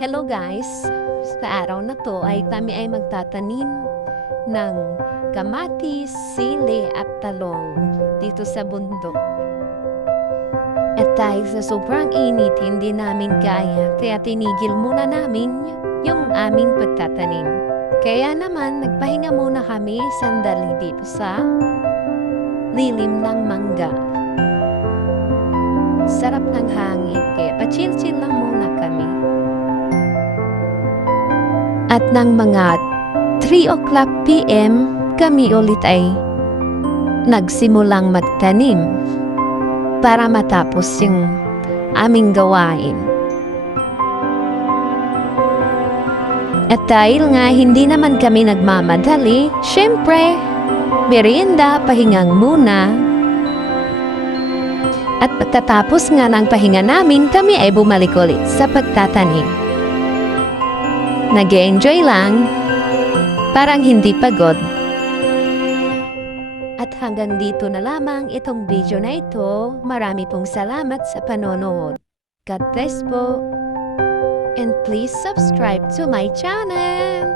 Hello guys! Sa araw na to ay kami ay magtatanim ng kamatis, sili at talong dito sa bundok. At dahil sa sobrang init, hindi namin kaya, kaya tinigil muna namin yung aming pagtatanim. Kaya naman, nagpahinga muna kami sandali dito sa lilim ng mangga. Sarap ng hangin, kaya pa-chill-chill lang muna kami. At ng mga 3 o'clock PM, kami ulit ay nagsimulang magtanim para matapos yung aming gawain. At dahil nga hindi naman kami nagmamadali, syempre, merienda, pahingang muna. At pagtatapos nga ng pahinga namin, kami ay bumalik ulit sa pagtatanim. Nag-enjoy lang, parang hindi pagod. At hanggang dito na lamang itong video na ito. Marami pong salamat sa panonood. God bless po. And please subscribe to my channel.